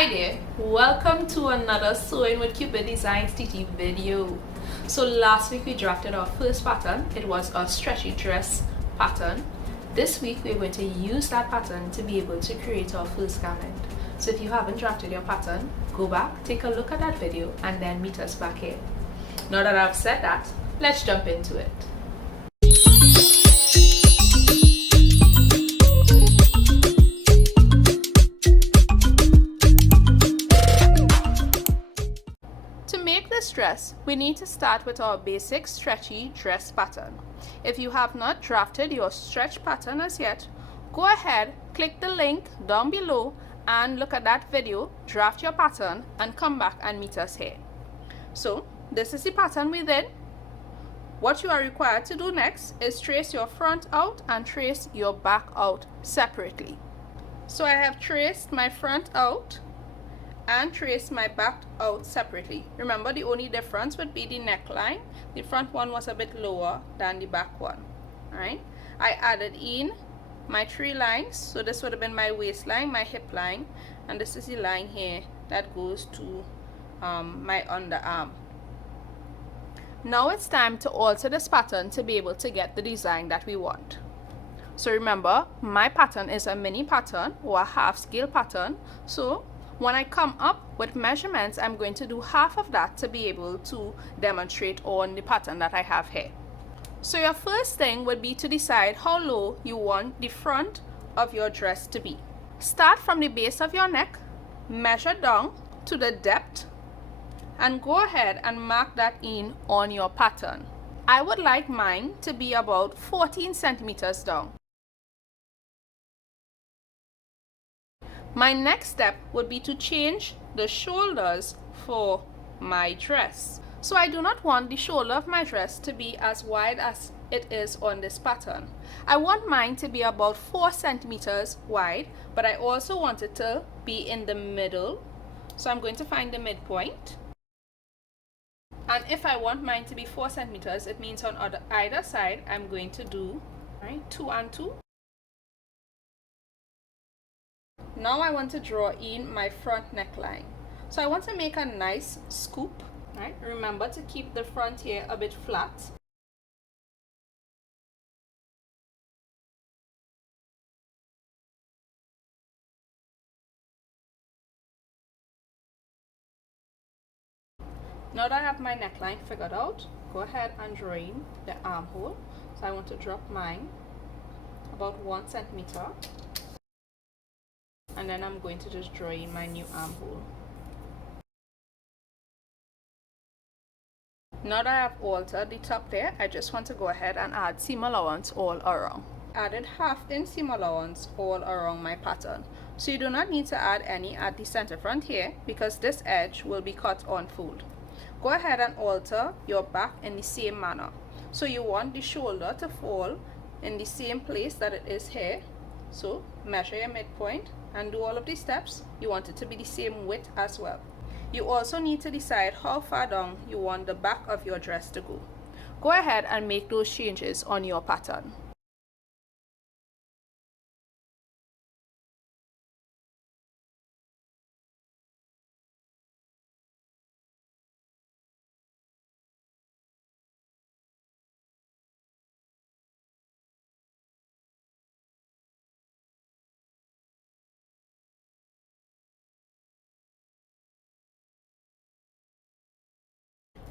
Hi there, welcome to another Sewing with Cupid Designs TT video. So last week we drafted our first pattern. It was a stretchy dress pattern. This week we're going to use that pattern to be able to create our first garment. So if you haven't drafted your pattern, go back, take a look at that video and then meet us back here. Now that I've said that, let's jump into it. To make this dress, we need to start with our basic stretchy dress pattern. If you have not drafted your stretch pattern as yet, go ahead, click the link down below and look at that video, draft your pattern and come back and meet us here. So this is the pattern within. What you are required to do next is trace your front out and trace your back out separately. So I have traced my front out and trace my back out separately. Remember, the only difference would be the neckline. The front one was a bit lower than the back one. Alright, I added in my 3 lines. So this would have been my waistline, my hip line, and this is the line here that goes to my underarm. Now it's time to alter this pattern to be able to get the design that we want. So remember, my pattern is a mini pattern or a half scale pattern. So when I come up with measurements, I'm going to do half of that to be able to demonstrate on the pattern that I have here. So your first thing would be to decide how low you want the front of your dress to be. Start from the base of your neck, measure down to the depth, and go ahead and mark that in on your pattern. I would like mine to be about 14 centimeters down. My next step would be to change the shoulders for my dress. So I do not want the shoulder of my dress to be as wide as it is on this pattern. I want mine to be about 4 centimeters wide, but I also want it to be in the middle. So I'm going to find the midpoint. And if I want mine to be 4 centimeters, it means on either side I'm going to do 2 and 2. Now I want to draw in my front neckline. So I want to make a nice scoop. Right? Remember to keep the front here a bit flat. Now that I have my neckline figured out, go ahead and draw in the armhole. So I want to drop mine about 1 centimeter. And then I'm going to just draw in my new armhole. Now that I have altered the top there, I just want to go ahead and add seam allowance all around. Added 1/2 inch seam allowance all around my pattern. So you do not need to add any at the center front here because this edge will be cut on fold. Go ahead and alter your back in the same manner. So you want the shoulder to fall in the same place that it is here. So measure your midpoint and do all of these steps. You want it to be the same width as well. You also need to decide how far down you want the back of your dress to go. Go ahead and make those changes on your pattern.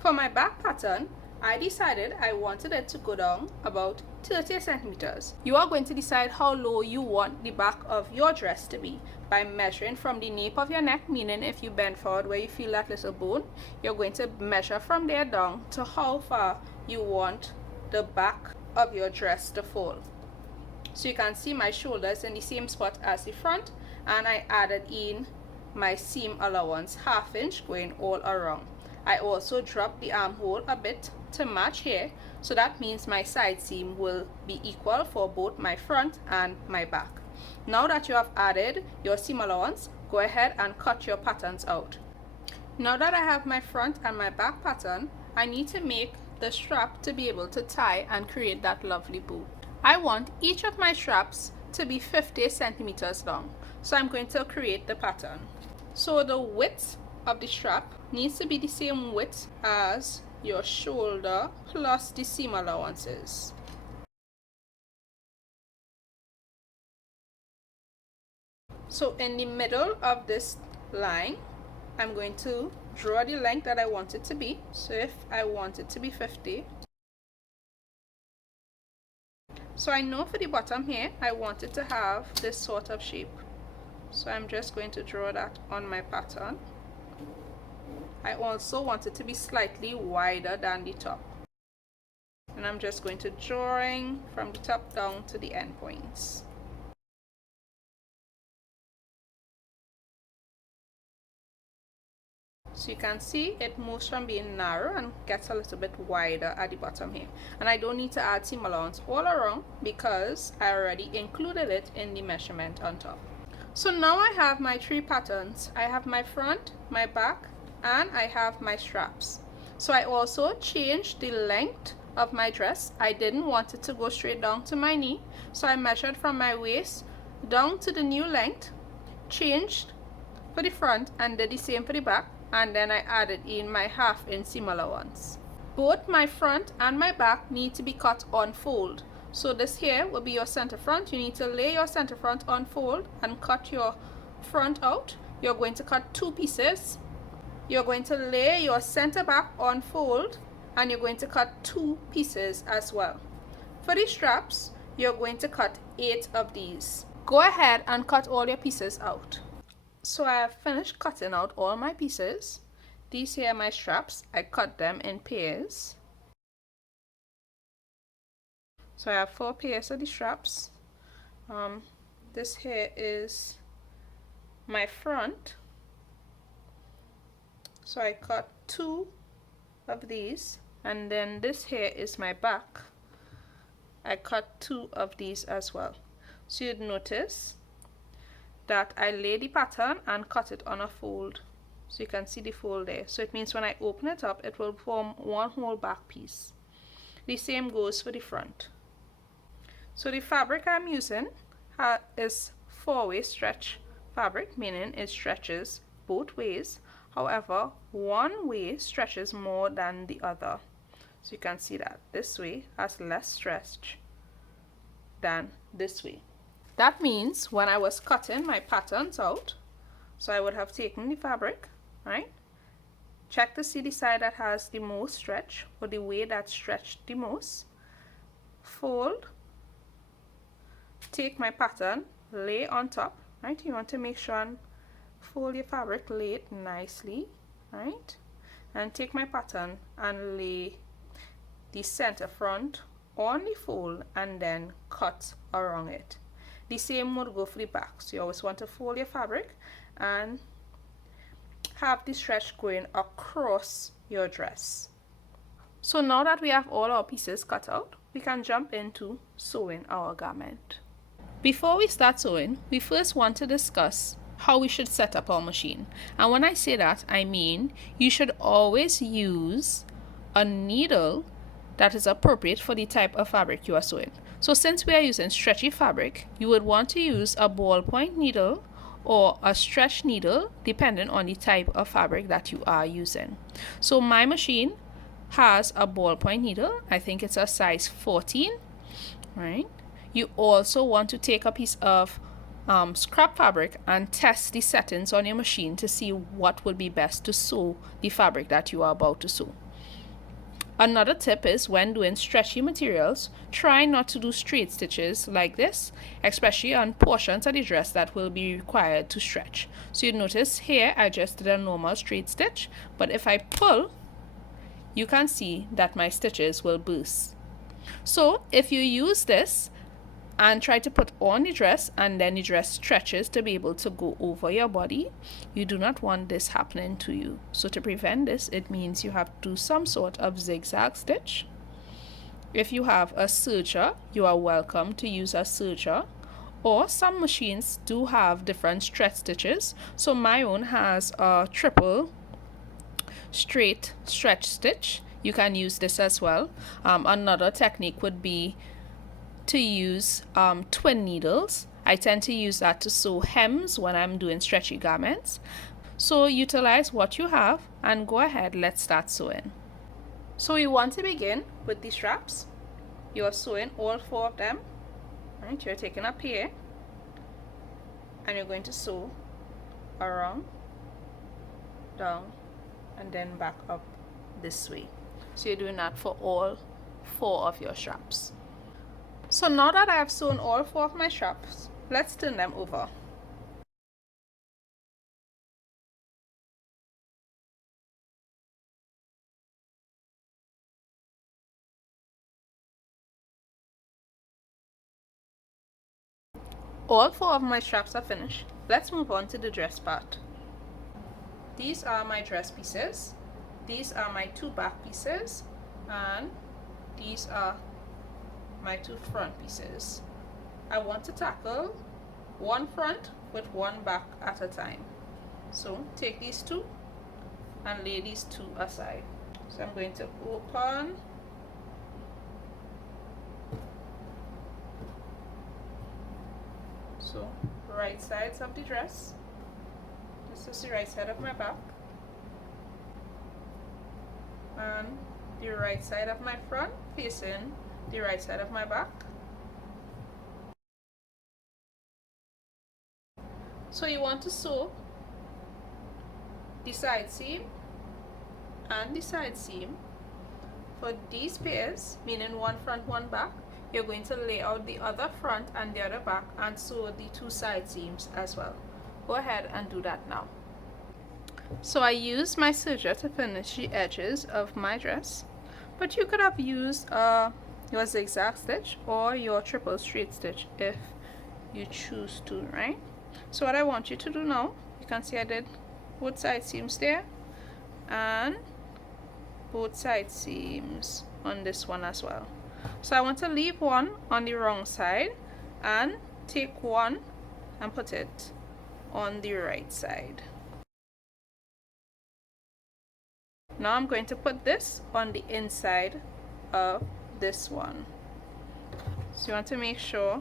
For my back pattern, I decided I wanted it to go down about 30 centimeters. You are going to decide how low you want the back of your dress to be by measuring from the nape of your neck, meaning if you bend forward where you feel that little bone, you're going to measure from there down to how far you want the back of your dress to fall. So you can see my shoulders in the same spot as the front, and I added in my seam allowance 1/2 inch going all around. I also dropped the armhole a bit to match here, so that means my side seam will be equal for both my front and my back. Now that you have added your seam allowance, go ahead and cut your patterns out. Now that I have my front and my back pattern, I need to make the strap to be able to tie and create that lovely bow. I want each of my straps to be 50 centimeters long, so I'm going to create the pattern. So the width of the strap needs to be the same width as your shoulder plus the seam allowances. So in the middle of this line, I'm going to draw the length that I want it to be. So if I want it to be 50, so I know for the bottom here, I want it to have this sort of shape. So I'm just going to draw that on my pattern. I also want it to be slightly wider than the top. And I'm just going to drawing from the top down to the end points. So you can see it moves from being narrow and gets a little bit wider at the bottom here. And I don't need to add seam allowance all around because I already included it in the measurement on top. So now I have my 3 patterns. I have my front, my back, and I have my straps. So I also changed the length of my dress. I didn't want it to go straight down to my knee. So I measured from my waist down to the new length, changed for the front and did the same for the back. And then I added in my 1/2 inch seam allowance. Both my front and my back need to be cut on fold. So this here will be your center front. You need to lay your center front on fold and cut your front out. You're going to cut 2 pieces. You're going to lay your center back on fold and you're going to cut 2 pieces as well. For the straps, you're going to cut 8 of these. Go ahead and cut all your pieces out. So I have finished cutting out all my pieces. These here are my straps. I cut them in pairs. So I have 4 pairs of the straps. This here is my front. So I cut 2 of these, and then this here is my back. I cut 2 of these as well. So you'd notice that I lay the pattern and cut it on a fold. So you can see the fold there. So it means when I open it up, it will form one whole back piece. The same goes for the front. So the fabric I'm using is 4-way stretch fabric, meaning it stretches both ways. However, one way stretches more than the other. So you can see that this way has less stretch than this way. That means when I was cutting my patterns out, so I would have taken the fabric, right? Check to see the side that has the most stretch or the way that stretched the most. Fold, take my pattern, lay on top, right? You want to make sure and fold your fabric, lay it nicely, right? And take my pattern and lay the center front on the fold and then cut around it. The same would go for the back. So you always want to fold your fabric and have the stretch going across your dress. So now that we have all our pieces cut out, we can jump into sewing our garment. Before we start sewing, we first want to discuss how we should set up our machine. And when I say that, I mean you should always use a needle that is appropriate for the type of fabric you are sewing. So since we are using stretchy fabric, you would want to use a ballpoint needle or a stretch needle depending on the type of fabric that you are using. So my machine has a ballpoint needle. I think it's a size 14, right? You also want to take a piece of scrap fabric and test the settings on your machine to see what would be best to sew the fabric that you are about to sew. Another tip is when doing stretchy materials, try not to do straight stitches like this, especially on portions of the dress that will be required to stretch. So you notice here I just did a normal straight stitch, but if I pull, you can see that my stitches will burst. So if you use this and try to put on the dress and then the dress stretches to be able to go over your body, you do not want this happening to you. So to prevent this, it means you have to do some sort of zigzag stitch. If you have a serger, you are welcome to use a serger, or some machines do have different stretch stitches. So my own has a triple straight stretch stitch. You can use this as well. Another technique would be to use twin needles. I tend to use that to sew hems when I'm doing stretchy garments. So utilize what you have and go ahead, let's start sewing. So you want to begin with the straps. You're sewing all 4 of them. Right, you're taking a pair and you're going to sew around, down, and then back up this way. So you're doing that for all 4 of your straps. So now that I have sewn all 4 of my straps, let's turn them over. All 4 of my straps are finished. Let's move on to the dress part. These are my dress pieces. These are my 2 back pieces, and these are my 2 front pieces. I want to tackle 1 front with 1 back at a time. So take these 2 and lay these 2 aside. So I'm going to open, so right sides of the dress. This is the right side of my back, and the right side of my front facing the right side of my back. So you want to sew the side seam and the side seam for these pairs, meaning 1 front, 1 back. You're going to lay out the other front and the other back and sew the 2 side seams as well. Go ahead and do that now. So I used my serger to finish the edges of my dress, but you could have used your zigzag stitch or your triple straight stitch if you choose to, right? So what I want you to do now, you can see I did both side seams there and both side seams on this one as well. So I want to leave one on the wrong side and take one and put it on the right side. Now I'm going to put this on the inside of this one. So you want to make sure.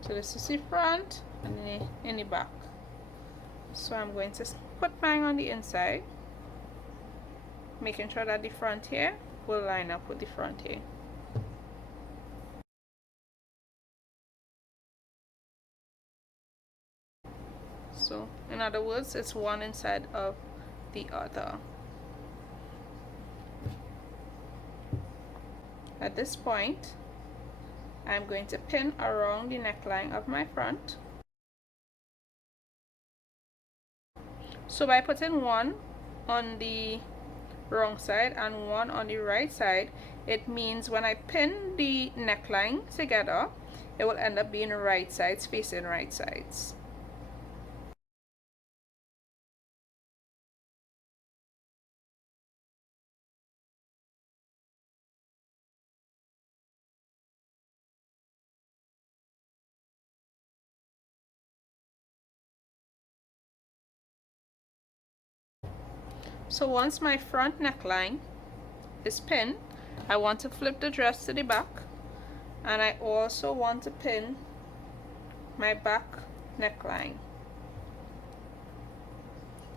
So this is the front and in the back. So I'm going to put mine on the inside, making sure that the front here will line up with the front here. So in other words, it's one inside of the other. At this point, I'm going to pin around the neckline of my front. So by putting one on the wrong side and one on the right side, it means when I pin the neckline together, it will end up being right sides facing right sides. So once my front neckline is pinned, I want to flip the dress to the back, and I also want to pin my back neckline.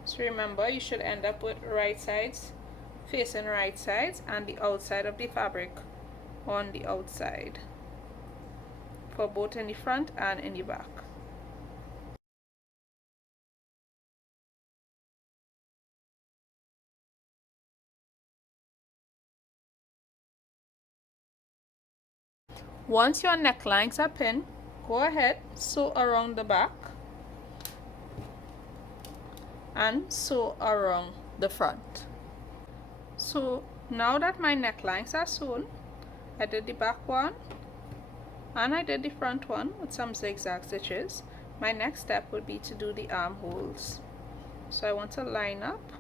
So remember, you should end up with right sides facing right sides and the outside of the fabric on the outside for both in the front and in the back. Once your necklines are pinned, go ahead, sew around the back and sew around the front. So now that my necklines are sewn, I did the back one and I did the front one with some zigzag stitches. My next step would be to do the armholes. So I want to line up.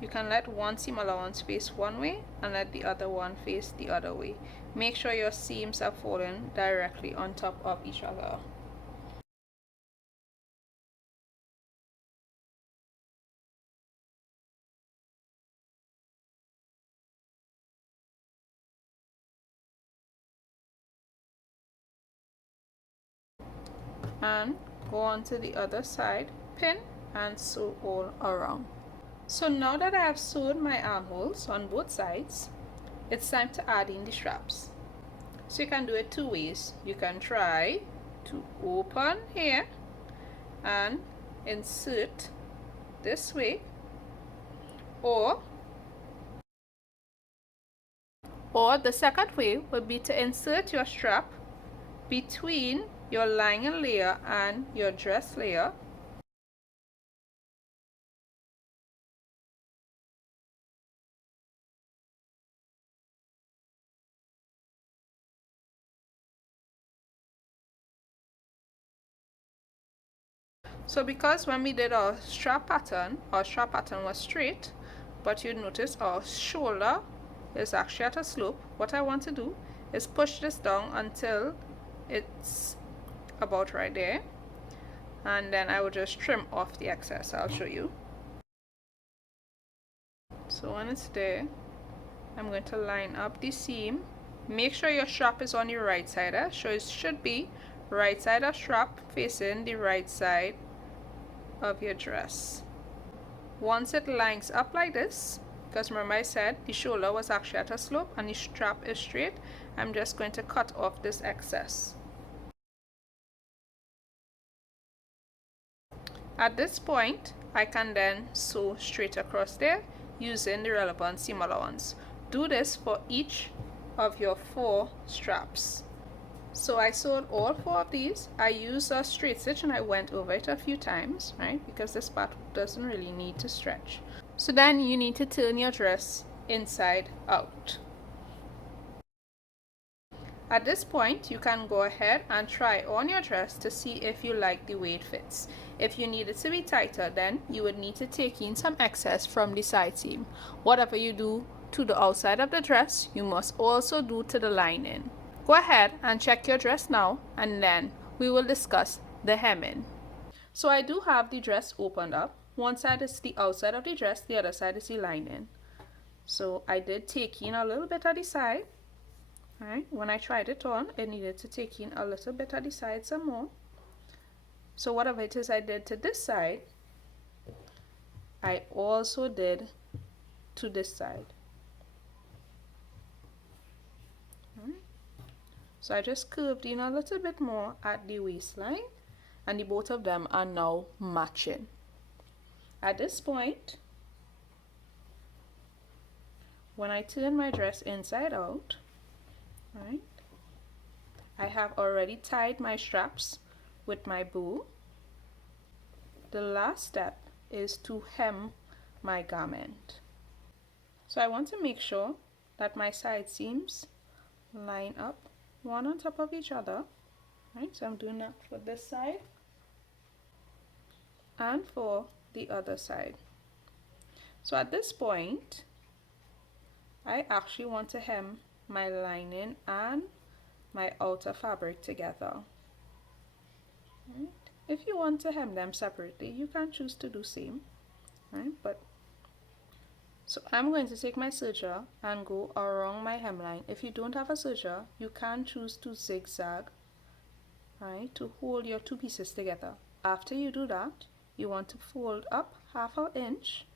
You can let one seam allowance face one way and let the other one face the other way. Make sure your seams are falling directly on top of each other. and go on to the other side, pin and sew all around. So now that I have sewed my armholes on both sides, it's time to add in the straps. So you can do it two ways. You can try to open here and insert this way, or the second way would be to insert your strap between your lining layer and your dress layer, so because when we did our strap pattern was straight, but you notice our shoulder is actually at a slope. What I want to do is push this down until it's about right there, and then I will just trim off the excess. I'll show you. So when it's there, I'm going to line up the seam. Make sure your strap is on the right side. So it should be right side of strap facing the right side of your dress. Once it lines up like this, because remember I said the shoulder was actually at a slope and the strap is straight, I'm just going to cut off this excess. At this point, I can then sew straight across there using the relevant seam allowance. Do this for each of your 4 straps. So I sewed all 4 of these. I used a straight stitch and I went over it a few times, right? Because this part doesn't really need to stretch. So then you need to turn your dress inside out. At this point, you can go ahead and try on your dress to see if you like the way it fits. If you need it to be tighter, then you would need to take in some excess from the side seam. Whatever you do to the outside of the dress, you must also do to the lining. Go ahead and check your dress now, and then we will discuss the hemming. So I do have the dress opened up. One side is the outside of the dress, the other side is the lining. So I did take in a little bit of the side. Right, when I tried it on, it needed to take in a little bit of the side some more. So whatever it is I did to this side, I also did to this side. Right. So I just curved in a little bit more at the waistline, and the both of them are now matching. At this point, when I turn my dress inside out, right, I have already tied my straps with my bow. The last step is to hem my garment. So I want to make sure that my side seams line up one on top of each other, right? So I'm doing that for this side and for the other side. So at this point, I actually want to hem my lining and my outer fabric together. Right? If you want to hem them separately, you can choose to do same, right? But so I'm going to take my serger and go around my hemline. If you don't have a serger, you can choose to zigzag, right, to hold your 2 pieces together. After you do that, you want to fold up 1/2 inch,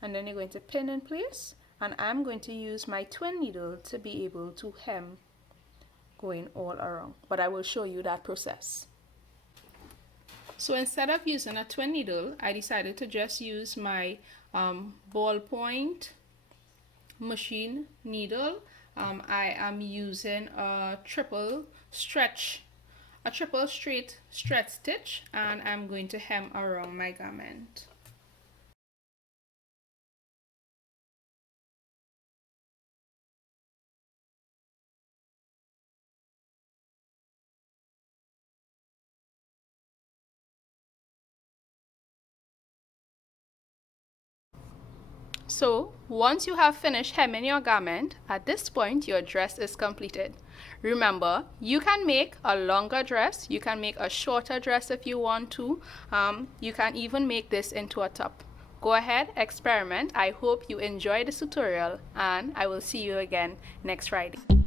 and then you're going to pin in place, and I'm going to use my twin needle to be able to hem going all around, but I will show you that process. So instead of using a twin needle, I decided to just use my ballpoint machine needle. I am using a triple straight stretch stitch, and I'm going to hem around my garment. So once you have finished hemming your garment, at this point your dress is completed. Remember, you can make a longer dress, you can make a shorter dress if you want to, you can even make this into a top. Go ahead, experiment. I hope you enjoyed this tutorial, and I will see you again next Friday.